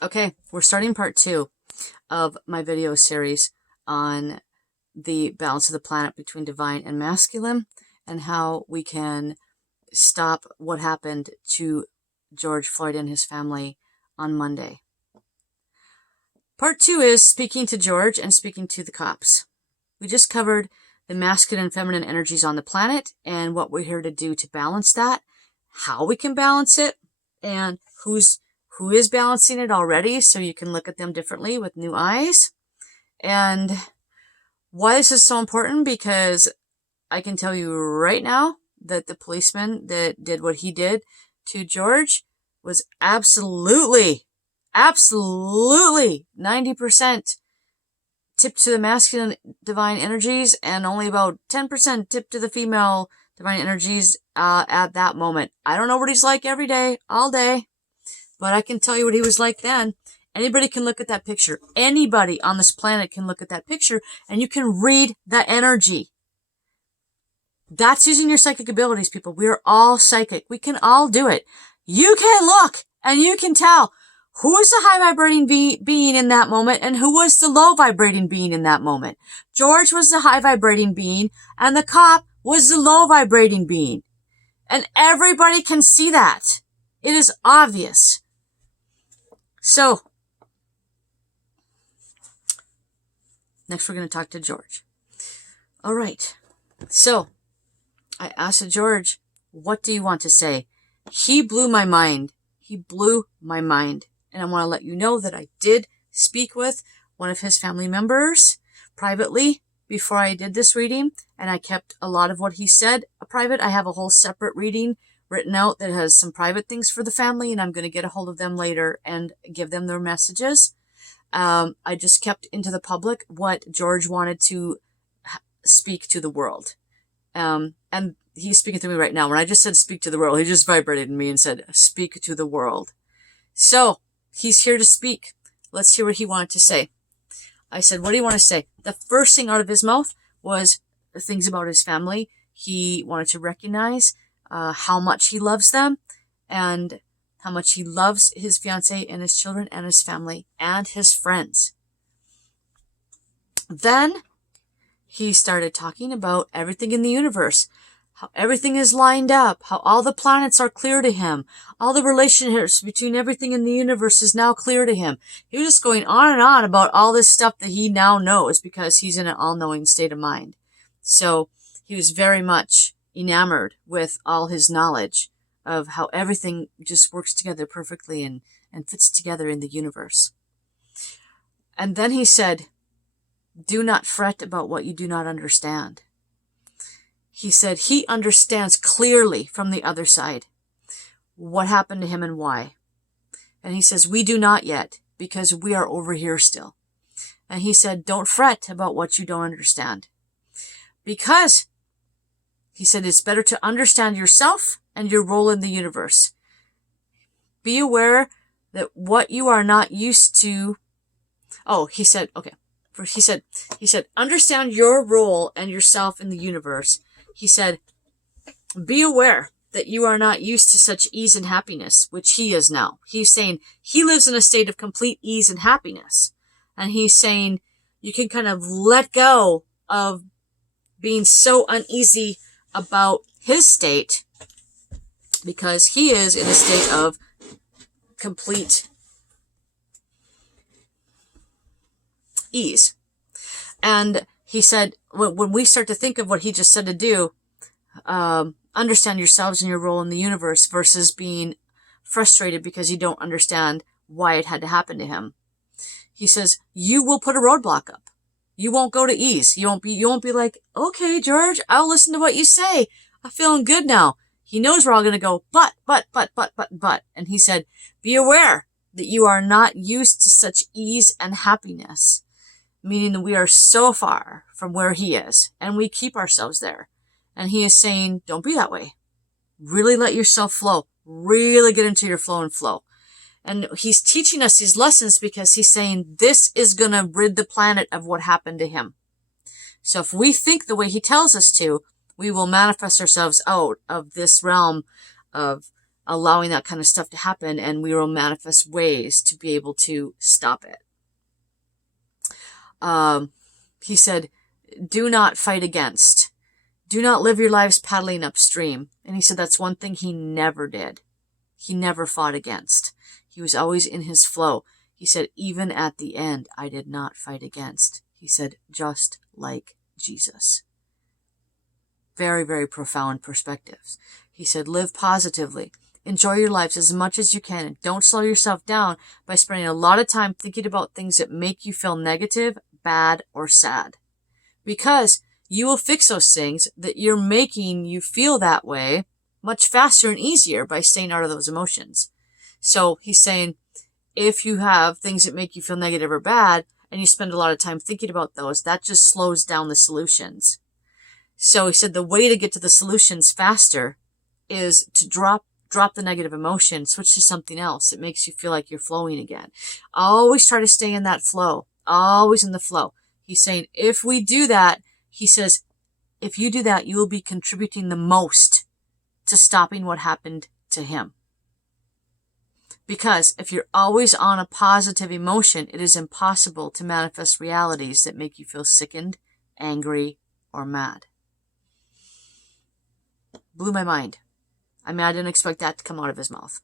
Okay, we're starting part 2 of my video series on the balance of the planet between divine and masculine and how we can stop what happened to George Floyd and his family on Monday. Part 2 is speaking to George and speaking to the cops. We just covered the masculine and feminine energies on the planet and what we're here to do to balance that, how we can balance it, and who is balancing it already, so you can look at them differently with new eyes. And why this is so important, because I can tell you right now that the policeman that did what he did to George was absolutely 90% tipped to the masculine divine energies and only about 10% tipped to the female divine energies at that moment. I don't know what he's like every day, all day, but I can tell you what he was like then. Anybody can look at that picture. Anybody on this planet can look at that picture and you can read the energy. That's using your psychic abilities, people. We are all psychic. We can all do it. You can look and you can tell who was the high vibrating being in that moment and who was the low vibrating being in that moment. George was the high vibrating being and the cop was the low vibrating being. And everybody can see that. It is obvious. So, next we're going to talk to George. All right. So, I asked George, what do you want to say? He blew my mind. He blew my mind. And I want to let you know that I did speak with one of his family members privately before I did this reading. And I kept a lot of what he said private. I have a whole separate reading written out that has some private things for the family. And I'm going to get a hold of them later and give them their messages. I just kept into the public what George wanted to speak to the world. And he's speaking to me right now. When I just said speak to the world, he just vibrated in me and said, speak to the world. So he's here to speak. Let's hear what he wanted to say. I said, what do you want to say? The first thing out of his mouth was things about his family. He wanted to recognize how much he loves them and how much he loves his fiancée and his children and his family and his friends. Then he started talking about everything in the universe, how everything is lined up, how all the planets are clear to him, all the relationships between everything in the universe is now clear to him. He was just going on and on about all this stuff that he now knows because he's in an all-knowing state of mind. So he was very much enamored with all his knowledge of how everything just works together perfectly and fits together in the universe. And then he said, do not fret about what you do not understand. He said he understands clearly from the other side what happened to him and why. And he says, we do not yet because we are over here still. And he said, don't fret about what you don't understand. Because, he said, it's better to understand yourself and your role in the universe. Be aware that what you are not used to... Oh, he said, okay. He said, understand your role and yourself in the universe. He said, be aware that you are not used to such ease and happiness, which he is now. He's saying he lives in a state of complete ease and happiness. And he's saying you can kind of let go of being so uneasy about his state because he is in a state of complete ease. And he said, when we start to think of what he just said to do, understand yourselves and your role in the universe versus being frustrated because you don't understand why it had to happen to him. He says, you will put a roadblock up. You won't go to ease. You won't be like, okay, George, I'll listen to what you say. I'm feeling good now. He knows we're all going to go, but. And he said, be aware that you are not used to such ease and happiness. Meaning that we are so far from where he is, and we keep ourselves there. And he is saying, don't be that way. Really let yourself flow. Really get into your flow and flow. And he's teaching us these lessons because he's saying this is going to rid the planet of what happened to him. So if we think the way he tells us to, we will manifest ourselves out of this realm of allowing that kind of stuff to happen, and we will manifest ways to be able to stop it. He said, do not fight against. Do not live your lives paddling upstream. And he said that's one thing he never did. He never fought against. He was always in his flow. He said, even at the end, I did not fight against. He said, just like Jesus. Very, very profound perspectives. He said, live positively. Enjoy your lives as much as you can. And don't slow yourself down by spending a lot of time thinking about things that make you feel negative, bad, or sad. Because you will fix those things that you're making you feel that way much faster and easier by staying out of those emotions. So he's saying, if you have things that make you feel negative or bad, and you spend a lot of time thinking about those, that just slows down the solutions. So he said the way to get to the solutions faster is to drop the negative emotion, switch to something else that makes you feel like you're flowing again. Always try to stay in that flow, always in the flow. He's saying, if we do that, he says, if you do that, you will be contributing the most to stopping what happened to him. Because if you're always on a positive emotion, it is impossible to manifest realities that make you feel sickened, angry, or mad. Blew my mind. I mean, I didn't expect that to come out of his mouth.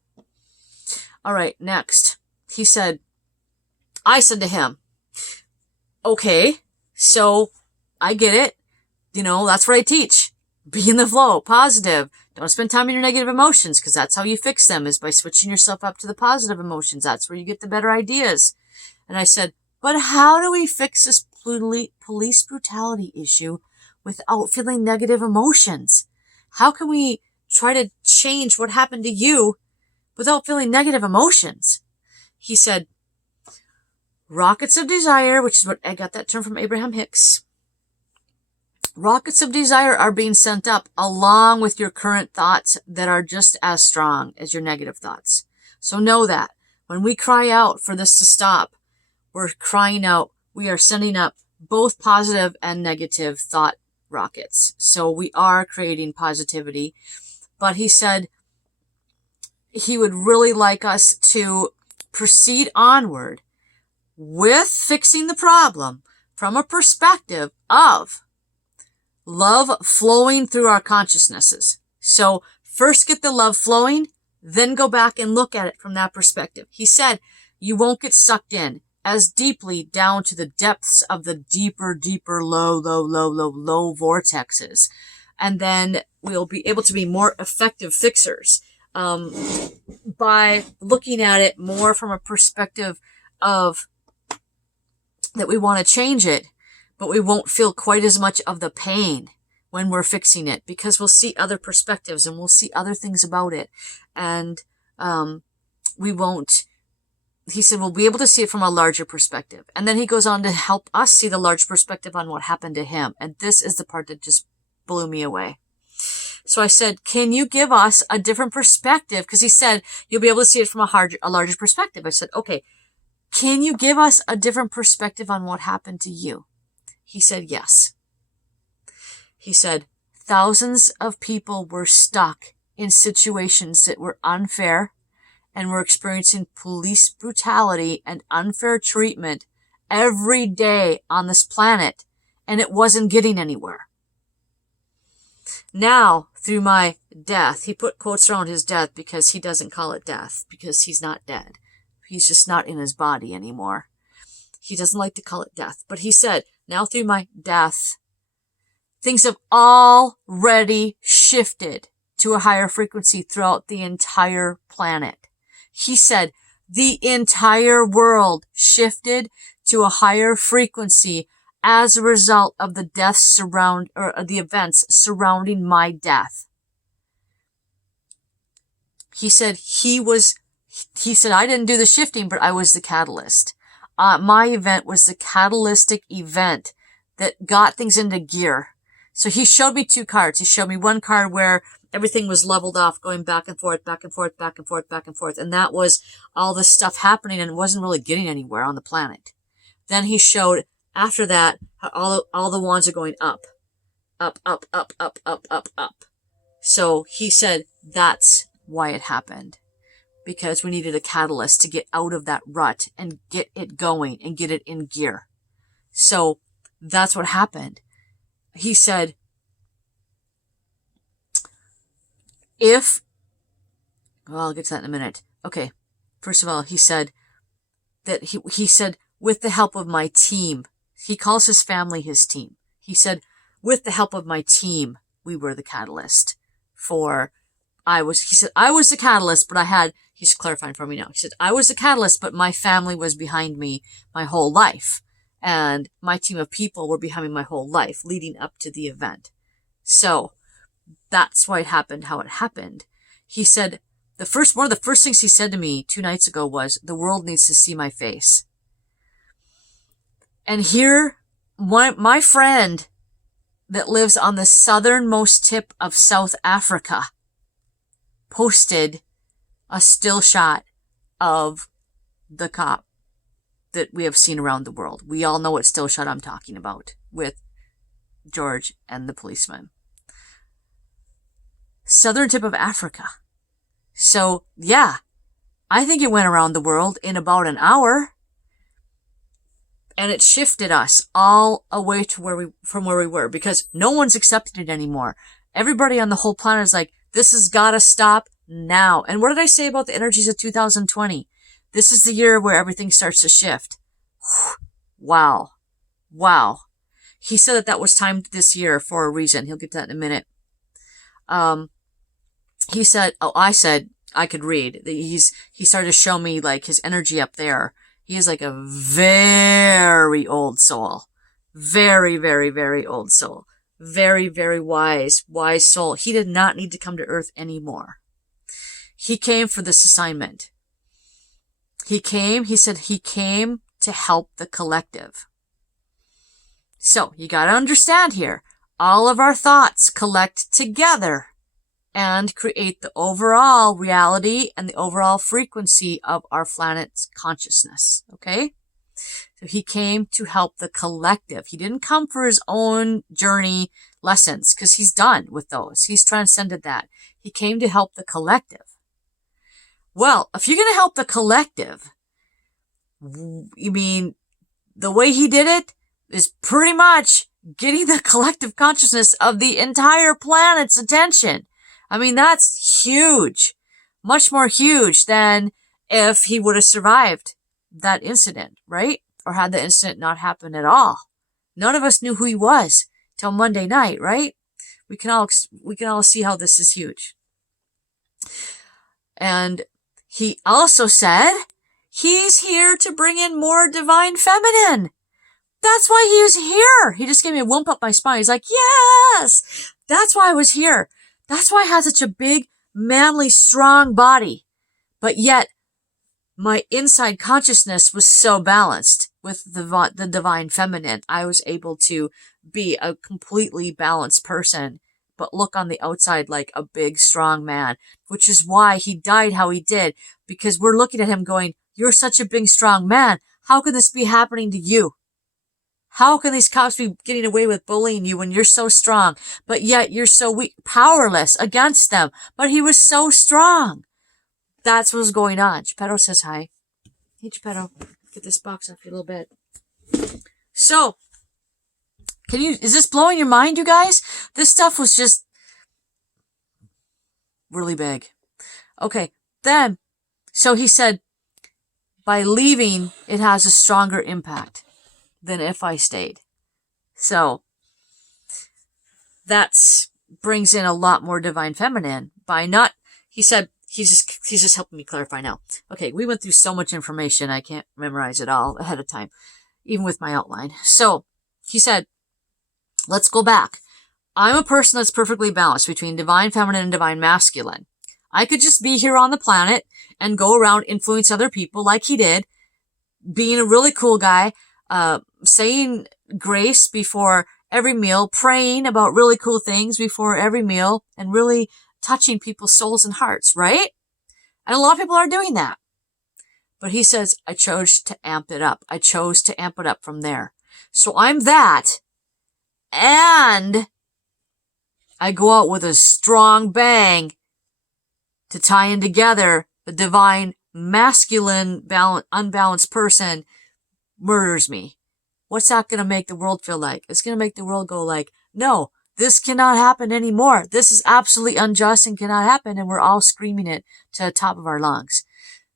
All right, next. He said, I said to him, okay, so I get it. You know, that's what I teach. Be in the flow, positive. Don't spend time in your negative emotions, because that's how you fix them, is by switching yourself up to the positive emotions. That's where you get the better ideas. And I said, but how do we fix this police brutality issue without feeling negative emotions? How can we try to change what happened to you without feeling negative emotions? He said, rockets of desire, which is what I got that term from Abraham Hicks. Rockets of desire are being sent up along with your current thoughts that are just as strong as your negative thoughts. So know that when we cry out for this to stop, we're crying out, we are sending up both positive and negative thought rockets. So we are creating positivity. But he said he would really like us to proceed onward with fixing the problem from a perspective of love flowing through our consciousnesses. So first get the love flowing, then go back and look at it from that perspective. He said you won't get sucked in as deeply down to the depths of the deeper, low vortexes. And then we'll be able to be more effective fixers by looking at it more from a perspective of that we want to change it, but we won't feel quite as much of the pain when we're fixing it, because we'll see other perspectives and we'll see other things about it. And we won't, he said, we'll be able to see it from a larger perspective. And then he goes on to help us see the large perspective on what happened to him. And this is the part that just blew me away. So I said, can you give us a different perspective? Because he said, you'll be able to see it from a larger perspective. I said, okay, can you give us a different perspective on what happened to you? He said, yes. He said, thousands of people were stuck in situations that were unfair and were experiencing police brutality and unfair treatment every day on this planet, and it wasn't getting anywhere. Now, through my death, he put quotes around his death because he doesn't call it death, because he's not dead. He's just not in his body anymore. He doesn't like to call it death. But he said, now through my death, things have already shifted to a higher frequency throughout the entire planet. He said, the entire world shifted to a higher frequency as a result of the deaths the events surrounding my death. He said I didn't do the shifting, but I was the catalyst. My event was the catalytic event that got things into gear. So he showed me two cards. He showed me one card where everything was leveled off, going back and forth, back and forth, back and forth, back and forth. And that was all this stuff happening, and it wasn't really getting anywhere on the planet. Then he showed, after that, how all the wands are going up, up, up, up, up, up, up, up. So he said, that's why it happened. Because we needed a catalyst to get out of that rut and get it going and get it in gear. So that's what happened. He said, I'll get to that in a minute. Okay. First of all, he said that he said, with the help of my team, he calls his family his team. He said, with the help of my team, we were the catalyst I was the catalyst, but he's clarifying for me now. He said, I was the catalyst, but my family was behind me my whole life. And my team of people were behind me my whole life leading up to the event. So that's why it happened, how it happened. He said, one of the first things he said to me 2 nights ago was, the world needs to see my face. And here, my friend that lives on the southernmost tip of South Africa posted a still shot of the cop that we have seen around the world. We all know what still shot I'm talking about with George and the policeman. Southern tip of Africa. So, yeah, I think it went around the world in about an hour. And it shifted us all away to from where we were, because no one's accepting it anymore. Everybody on the whole planet is like, this has gotta stop now. And what did I say about the energies of 2020? This is the year where everything starts to shift. Wow. Wow. He said that was timed this year for a reason. He'll get to that in a minute. He said, I said I could read. He started to show me like his energy up there. He is like a very old soul. Very, very, very old soul. Very, very wise soul. He did not need to come to Earth anymore. He came for this assignment. He said he came to help the collective. So, you gotta understand here, all of our thoughts collect together and create the overall reality and the overall frequency of our planet's consciousness. Okay? So he came to help the collective. He didn't come for his own journey lessons, because he's done with those. He's transcended that. He came to help the collective. Well, if you're going to help the collective, you mean the way he did it is pretty much getting the collective consciousness of the entire planet's attention. I mean, that's huge. Much more huge than if he would have survived that incident, right? Or had the incident not happened at all. None of us knew who he was till Monday night, right? We can all see how this is huge. And he also said he's here to bring in more divine feminine. That's why he was here. He just gave me a whoomp up my spine. He's like, yes, that's why I was here. That's why I had such a big, manly, strong body. But yet, my inside consciousness was so balanced with the divine feminine. I was able to be a completely balanced person, but look on the outside like a big, strong man, which is why he died how he did, because we're looking at him going, you're such a big, strong man. How can this be happening to you? How can these cops be getting away with bullying you when you're so strong, but yet you're so weak, powerless against them? But he was so strong. That's what's going on. Geppetto says hi. Hey, Geppetto, get this box off you a little bit. So, is this blowing your mind, you guys? This stuff was just really big. Okay, then, so he said, by leaving, it has a stronger impact than if I stayed. So, that brings in a lot more divine feminine by not, he said, he's just helping me clarify now. Okay, we went through so much information, I can't memorize it all ahead of time, even with my outline. So, he said, let's go back. I'm a person that's perfectly balanced between divine feminine and divine masculine. I could just be here on the planet and go around influence other people like he did, being a really cool guy, saying grace before every meal, praying about really cool things before every meal, and really touching people's souls and hearts, right? And a lot of people are doing that. But he says, I chose to amp it up. I chose to amp it up from there. So I'm that, and I go out with a strong bang to tie in together the divine masculine unbalanced person murders me. What's that going to make the world feel like? It's going to make the world go like, no, this cannot happen anymore. This is absolutely unjust and cannot happen. And we're all screaming it to the top of our lungs.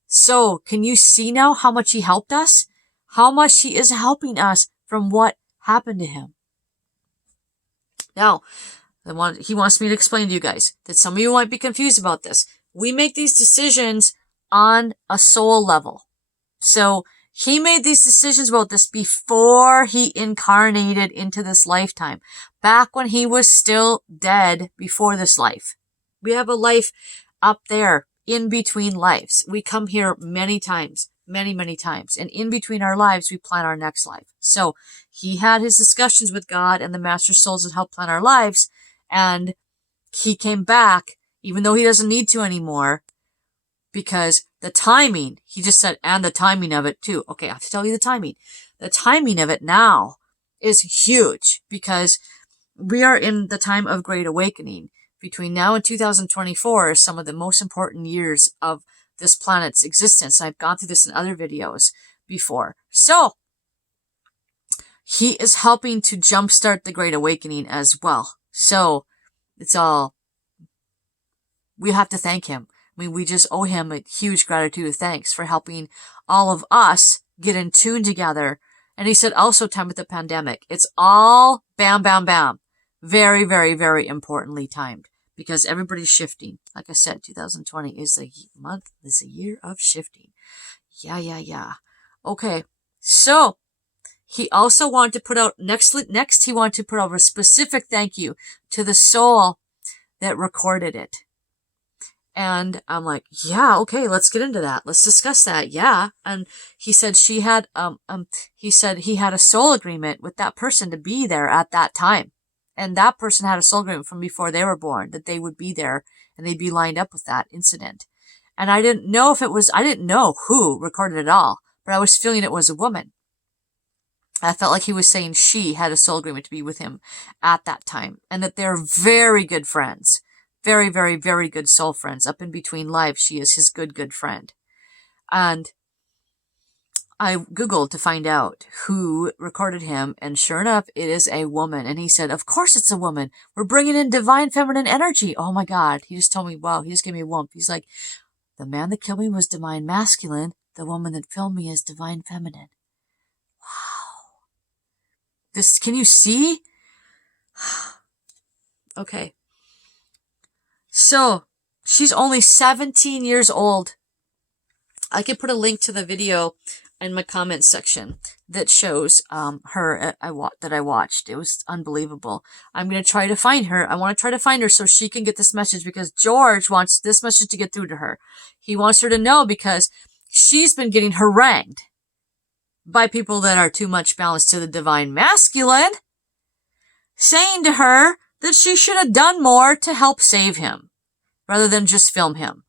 So can you see now how much he helped us? How much he is helping us from what happened to him? Now, he wants me to explain to you guys that some of you might be confused about this. We make these decisions on a soul level. So he made these decisions about this before he incarnated into this lifetime, back when he was still dead before this life. We have a life up there in between lives. We come here many times, many times. And in between our lives, we plan our next life. So he had his discussions with God and the master souls that help plan our lives. And he came back, even though he doesn't need to anymore, because the timing, he just said, and the timing of it too. Okay, I have to tell you the timing. The timing of it now is huge because we are in the time of Great Awakening. Between now and 2024 is some of the most important years of this planet's existence. I've gone through this in other videos before. So, he is helping to jumpstart the Great Awakening as well. So, it's all, we have to thank him. I mean, we just owe him a huge gratitude of thanks for helping all of us get in tune together. And he said also time with the pandemic. It's all bam, bam, bam. Very, very, very importantly timed because everybody's shifting. Like I said, 2020 is a month, is a year of shifting. Yeah. Okay. So he also wanted to put out next he wanted to put out a specific thank you to the soul that recorded it. And I'm like, yeah, okay, let's get into that. Let's discuss that. Yeah. And he said he had a soul agreement with that person to be there at that time. And that person had a soul agreement from before they were born that they would be there and they'd be lined up with that incident. And I didn't know who recorded it all, but I was feeling it was a woman. I felt like he was saying she had a soul agreement to be with him at that time and that they're very good friends. Very, very, very good soul friends. Up in between lives, she is his good friend. And I Googled to find out who recorded him, and sure enough, it is a woman. And he said, of course it's a woman. We're bringing in divine feminine energy. Oh my God. He just told me, wow, he just gave me a whoomp. He's like, the man that killed me was divine masculine. The woman that filmed me is divine feminine. Wow. This, can you see? Okay. So, she's only 17 years old. I can put a link to the video in my comments section that shows her that I watched. It was unbelievable. I'm going to try to find her. I want to try to find her so she can get this message because George wants this message to get through to her. He wants her to know because she's been getting harangued by people that are too much balanced to the divine masculine, saying to her that she should have done more to help save him rather than just film him.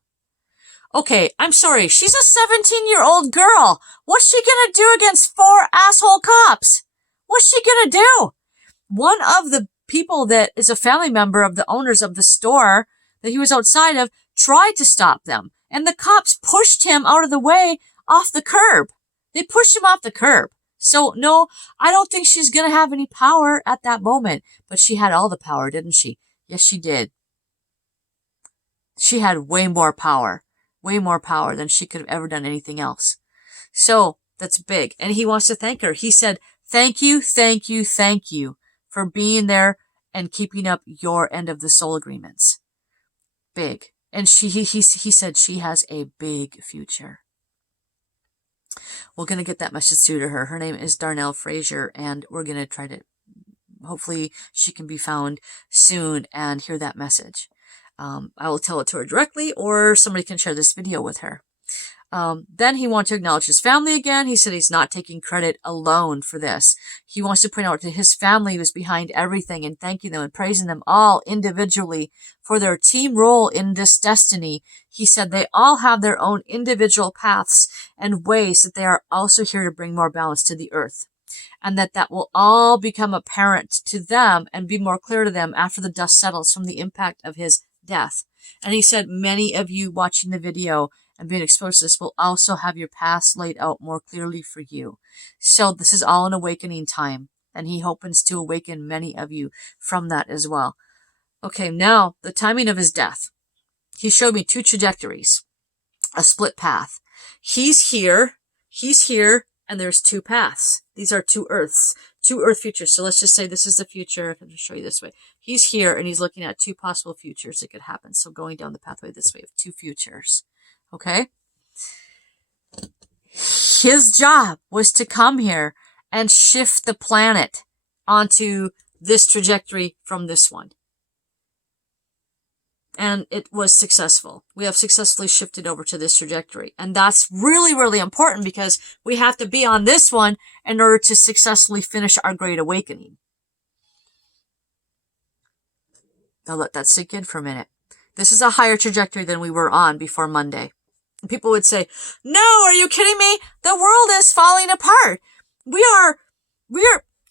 Okay, I'm sorry. She's a 17-year-old girl. What's she gonna do against 4 asshole cops? What's she gonna do? One of the people that is a family member of the owners of the store that he was outside of tried to stop them. And the cops pushed him out of the way off the curb. They pushed him off the curb. So, no, I don't think she's gonna have any power at that moment. But she had all the power, didn't she? Yes, she did. She had way more power than she could have ever done anything else. So, that's big. And he wants to thank her. He said, thank you for being there and keeping up your end of the soul agreements. Big. And he said she has a big future. We're going to get that message through to her. Her name is Darnell Frazier, and we're going to try to, hopefully she can be found soon and hear that message. I will tell it to her directly, or somebody can share this video with her. Then he wants to acknowledge his family again. He said he's not taking credit alone for this. He wants to point out that his family was behind everything and thanking them and praising them all individually for their team role in this destiny. He said they all have their own individual paths and ways that they are also here to bring more balance to the earth. And that will all become apparent to them and be more clear to them after the dust settles from the impact of his death. And he said many of you watching the video and being exposed to this will also have your paths laid out more clearly for you. So this is all an awakening time, and he hopes to awaken many of you from that as well. Okay, now the timing of his death. He showed me 2 trajectories, a split path. He's here, and there's 2 paths. These are 2 Earths, 2 Earth futures. So let's just say this is the future. I'm going to show you this way. He's here, and he's looking at 2 possible futures that could happen. So going down the pathway this way of 2 futures. Okay? His job was to come here and shift the planet onto this trajectory from this one. And it was successful. We have successfully shifted over to this trajectory. And that's really, really important because we have to be on this one in order to successfully finish our Great Awakening. Now let that sink in for a minute. This is a higher trajectory than we were on before Monday. And people would say, no, are you kidding me? The world is falling apart. We are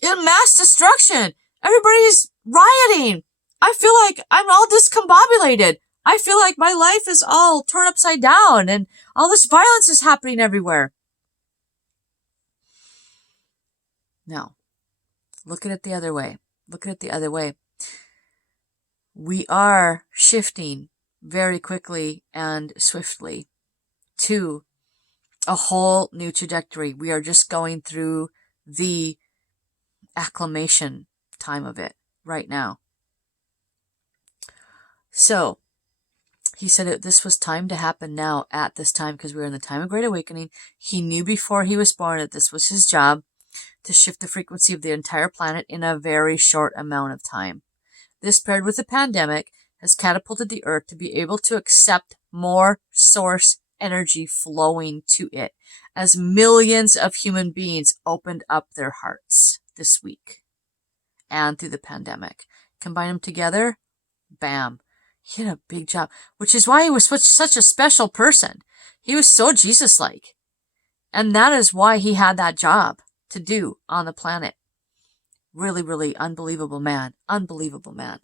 in mass destruction. Everybody's rioting. I feel like I'm all discombobulated. I feel like my life is all turned upside down and all this violence is happening everywhere. No. Look at it the other way. Look at it the other way. We are shifting very quickly and swiftly to a whole new trajectory. We are just going through the acclimation time of it right now. So, he said this was time to happen now at this time because we were in the time of Great Awakening. He knew before he was born that this was his job to shift the frequency of the entire planet in a very short amount of time. This, paired with the pandemic, has catapulted the Earth to be able to accept more source energy flowing to it as millions of human beings opened up their hearts this week and through the pandemic. Combine them together, bam. He had a big job, which is why he was such a special person. He was so Jesus-like. And that is why he had that job to do on the planet. Really, really unbelievable man. Unbelievable man.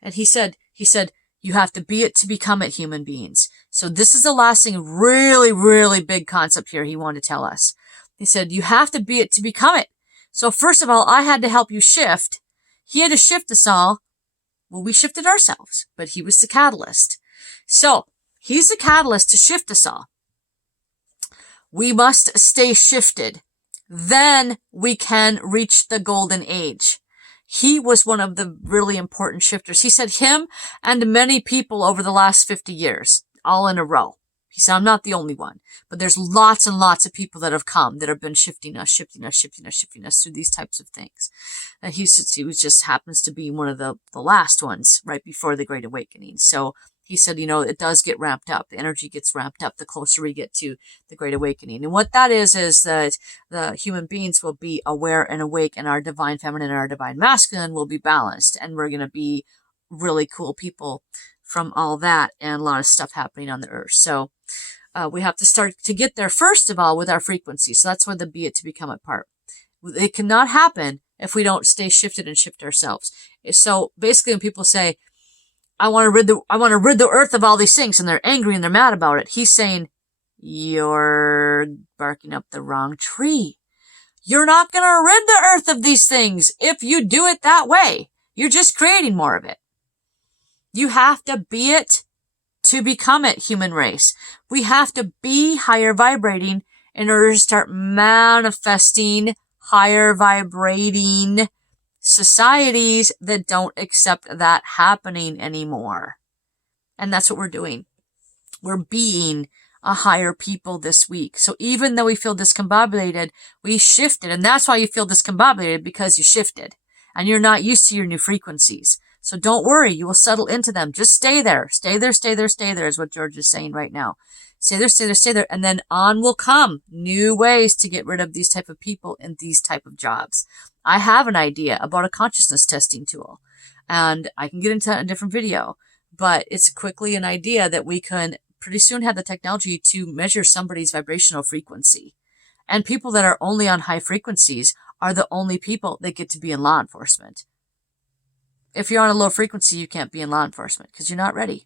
And he said, you have to be it to become it, human beings. So this is the last thing, really, really big concept here he wanted to tell us. He said, you have to be it to become it. So first of all, I had to help you shift. He had to shift us all. Well, we shifted ourselves, but he was the catalyst. So, he's the catalyst to shift us all. We must stay shifted. Then we can reach the golden age. He was one of the really important shifters. He said him and many people over the last 50 years, all in a row. He said, I'm not the only one, but there's lots and lots of people that have come that have been shifting us through these types of things. He was just happens to be one of the last ones right before the Great Awakening. So he said, it does get ramped up. The energy gets ramped up the closer we get to the Great Awakening. And what that is that the human beings will be aware and awake, and our divine feminine and our divine masculine will be balanced. And we're going to be really cool people from all that and a lot of stuff happening on the earth. So we have to start to get there, first of all, with our frequency. So that's where the be it to become it part. It cannot happen if we don't stay shifted and shift ourselves. So basically when people say, I want to rid the earth of all these things, and they're angry and they're mad about it, he's saying, you're barking up the wrong tree. You're not going to rid the earth of these things if you do it that way. You're just creating more of it. You have to be it to become it, human race. We have to be higher vibrating in order to start manifesting higher vibrating societies that don't accept that happening anymore. And that's what we're doing. We're being a higher people this week. So even though we feel discombobulated, we shifted. And that's why you feel discombobulated, because you shifted. And you're not used to your new frequencies. So don't worry, you will settle into them. Just stay there. Stay there, stay there, stay there is what George is saying right now. Stay there, stay there, stay there. And then on will come new ways to get rid of these type of people and these type of jobs. I have an idea about a consciousness testing tool. And I can get into that in a different video. But it's quickly an idea that we can pretty soon have the technology to measure somebody's vibrational frequency. And people that are only on high frequencies are the only people that get to be in law enforcement. If you're on a low frequency, you can't be in law enforcement because you're not ready.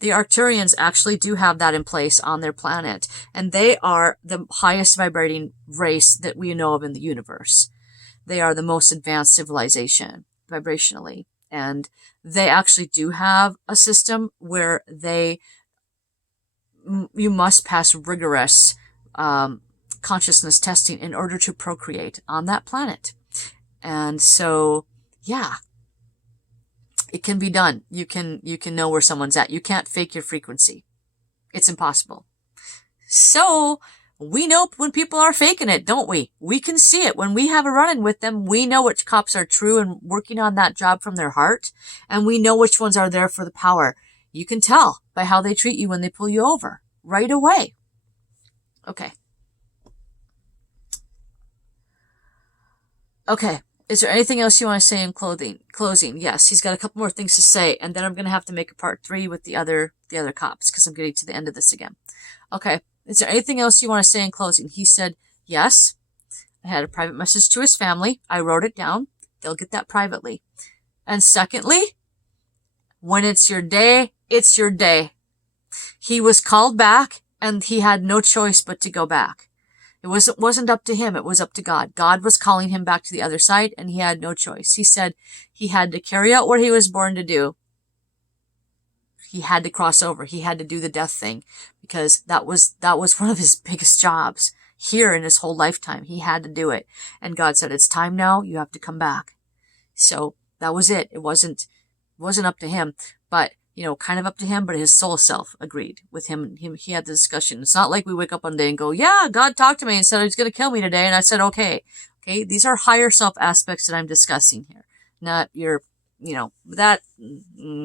The Arcturians actually do have that in place on their planet, and they are the highest vibrating race that we know of in the universe. They are the most advanced civilization, vibrationally, and they actually do have a system where you must pass rigorous consciousness testing in order to procreate on that planet. And so, yeah, it can be done. You can know where someone's at. You can't fake your frequency. It's impossible. So, we know when people are faking it, don't we? We can see it. When we have a run-in with them, we know which cops are true and working on that job from their heart, and we know which ones are there for the power. You can tell by how they treat you when they pull you over. Right away. Okay. Okay. Is there anything else you want to say in closing? Yes, he's got a couple more things to say, and then I'm going to have to make a part 3 with the other cops, because I'm getting to the end of this again. Okay. Is there anything else you want to say in closing? He said, yes. I had a private message to his family. I wrote it down. They'll get that privately. And secondly, when it's your day, it's your day. He was called back, and he had no choice but to go back. It wasn't up to him. It was up to God. God was calling him back to the other side, and he had no choice. He said he had to carry out what he was born to do. He had to cross over. He had to do the death thing, because that was one of his biggest jobs here in his whole lifetime. He had to do it. And God said, it's time now. You have to come back. So that was it. It wasn't up to him, but kind of up to him, but his soul self agreed with him. He had the discussion. It's not like we wake up one day and go, yeah, God talked to me and said he's going to kill me today. And I said, okay. These are higher self aspects that I'm discussing here. Not your, that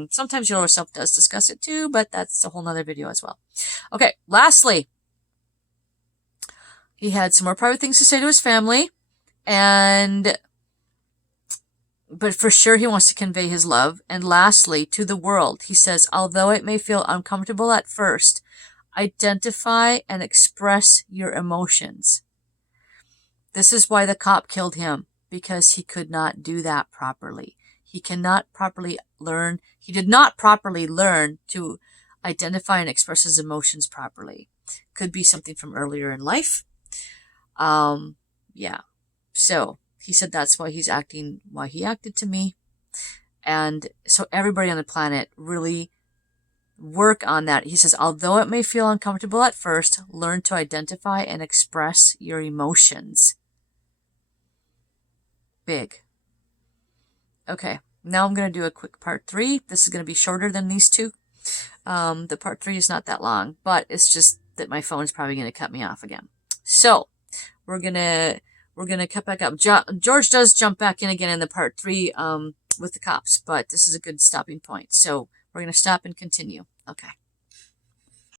sometimes your lower self does discuss it too, but that's a whole nother video as well. Okay. Lastly, he had some more private things to say to his family, but for sure he wants to convey his love. And lastly, to the world, he says, although it may feel uncomfortable at first, identify and express your emotions. This is why the cop killed him, because he could not do that properly. He did not properly learn to identify and express his emotions properly. Could be something from earlier in life. Yeah. So he said that's why he acted to me. And so everybody on the planet really work on that. He says, although it may feel uncomfortable at first, learn to identify and express your emotions. Big. Okay. Now I'm going to do a quick part 3. This is going to be shorter than these two. The part 3 is not that long, but it's just that my phone's probably going to cut me off again. So we're going to cut back up. George does jump back in again in the part 3 with the cops, but this is a good stopping point. So we're going to stop and continue. Okay.